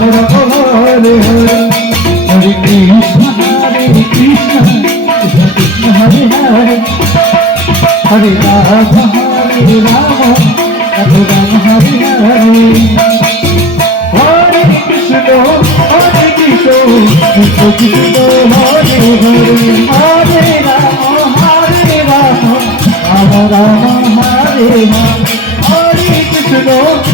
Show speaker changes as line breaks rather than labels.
Ram Ram হরে হরে হরে Krishna হরে Krishna Krishna হরে হরে হরে Radha হরে Ram Radha Ram হরে হরে হরে Krishna হরে Krishna Krishna Krishna হরে হরে হরে Ram হরে Ram Ram Ram হরে Ram হরে Krishna